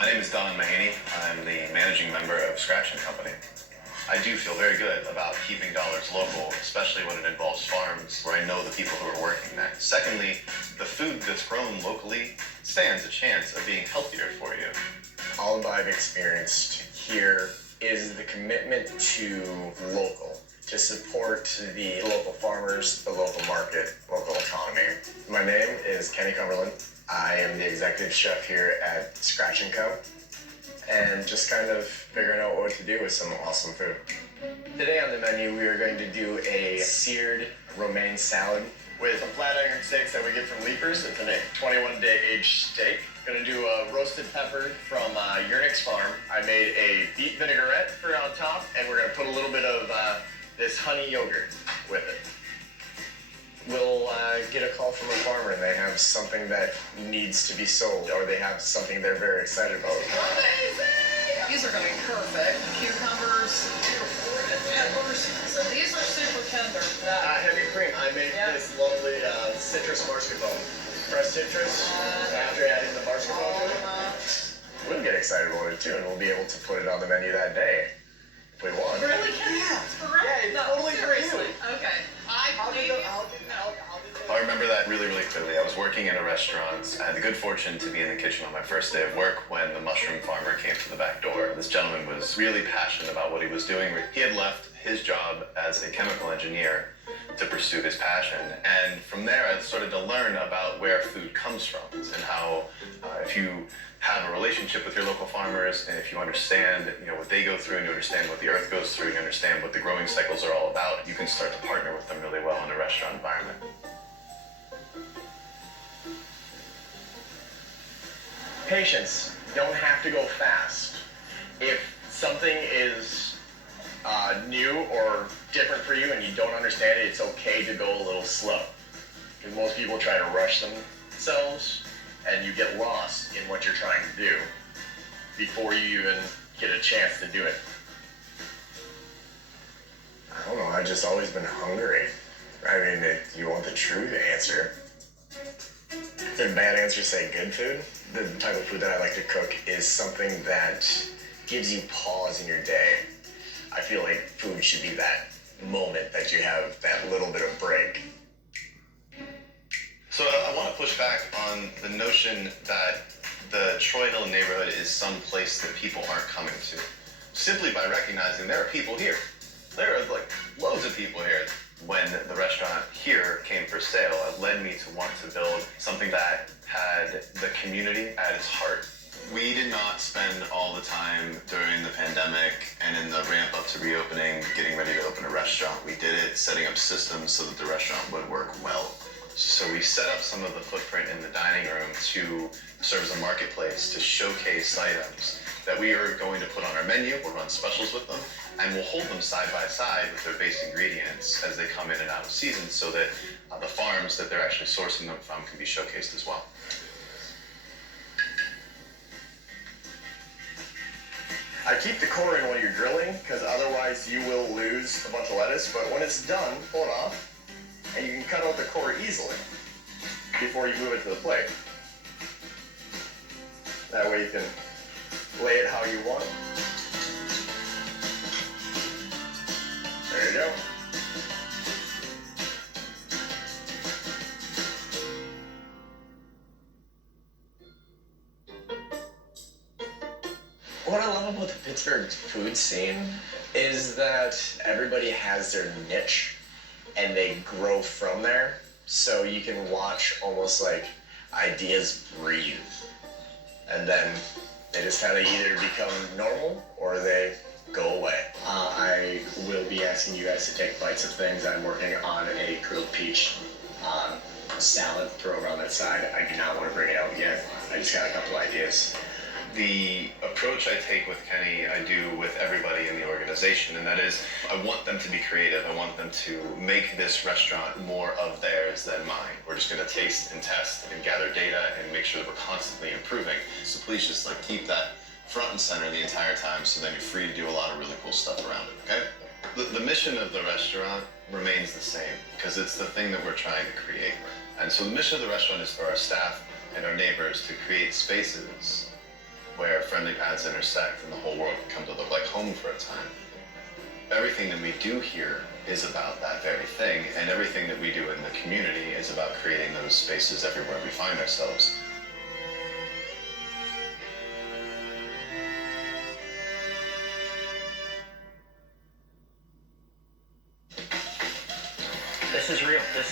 My name is Don Mahaney. I'm the managing member of Scratch & Company. I do feel very good about keeping dollars local, especially when it involves farms where I know the people who are working there. Secondly, the food that's grown locally stands a chance of being healthier for you. All I've experienced here is the commitment to local, to support the local farmers, the local market, local economy. My name is Kenny Cumberland. I am the executive chef here at Scratch & Co. And just kind of figuring out what to do with some awesome food. Today on the menu, we are going to do a seared romaine salad with some flat iron steaks that we get from Leapers. It's a 21-day aged steak. Gonna do a roasted pepper from Yearnix Farm. I made a beet vinaigrette for on top, and we're gonna put a little bit of this honey yogurt with it. We'll get a call from a farmer and they have something that needs to be sold, or they have something they're very excited about. Amazing! These are gonna be perfect. Cucumbers, peppers. So these are super tender. Heavy cream. I made this lovely citrus mascarpone. Fresh citrus after adding the mascarpone to it. We'll get excited about it too, and we'll be able to put it on the menu that day if we want. Really, Kenny? Yeah. For real? Yeah, No, totally seriously. Okay. I remember that really, really clearly. I was working in a restaurant. I had the good fortune to be in the kitchen on my first day of work when the mushroom farmer came to the back door. This gentleman was really passionate about what he was doing. He had left his job as a chemical engineer to pursue his passion. And from there, I started to learn about where food comes from and how if you have a relationship with your local farmers, and if you understand, what they go through, and you understand what the earth goes through, and you understand what the growing cycles are all about, you can start to partner with them really well in a restaurant environment. Patience. Don't have to go fast. If something is new or different for you and you don't understand it, it's okay to go a little slow. Because most people try to rush themselves and you get lost in what you're trying to do before you even get a chance to do it. I don't know, I've just always been hungry. I mean, you want the true answer. Is it a bad answer to say good food? The type of food that I like to cook is something that gives you pause in your day. I feel like food should be that moment that you have that little bit of break. So I want to push back on the notion that the Troy Hill neighborhood is some place that people aren't coming to. Simply by recognizing there are people here. There are loads of people here. When the restaurant here came for sale, it led me to want to build something that had the community at its heart. We did not spend all the time during the pandemic and in the ramp up to reopening, getting ready to open a restaurant. We did it setting up systems so that the restaurant would work well. So we set up some of the footprint in the dining room to serve as a marketplace to showcase items that we are going to put on our menu. We'll run specials with them, and we'll hold them side by side with their base ingredients as they come in and out of season so that the farms that they're actually sourcing them from can be showcased as well. I keep the core in while you're grilling because otherwise you will lose a bunch of lettuce, but when it's done, pull it off and you can cut out the core easily before you move it to the plate. That way you can lay it how you want. There you go. What I love about the Pittsburgh food scene is that everybody has their niche and they grow from there. So you can watch almost like ideas breathe. And then they just kind of either become normal or they go away. I will be asking you guys to take bites of things. I'm working on a grilled peach salad. Throw it on that side. I do not want to bring it out yet. I just got a couple ideas. The approach I take with Kenny, I do with everybody in the organization, and that is I want them to be creative. I want them to make this restaurant more of theirs than mine. We're just going to taste and test and gather data and make sure that we're constantly improving. So please just keep that front and center the entire time so then you're free to do a lot of really cool stuff around it, okay? The mission of the restaurant remains the same because it's the thing that we're trying to create. And so the mission of the restaurant is for our staff and our neighbors to create spaces where friendly paths intersect and the whole world can come to look like home for a time. Everything that we do here is about that very thing, and everything that we do in the community is about creating those spaces everywhere we find ourselves. This is real. This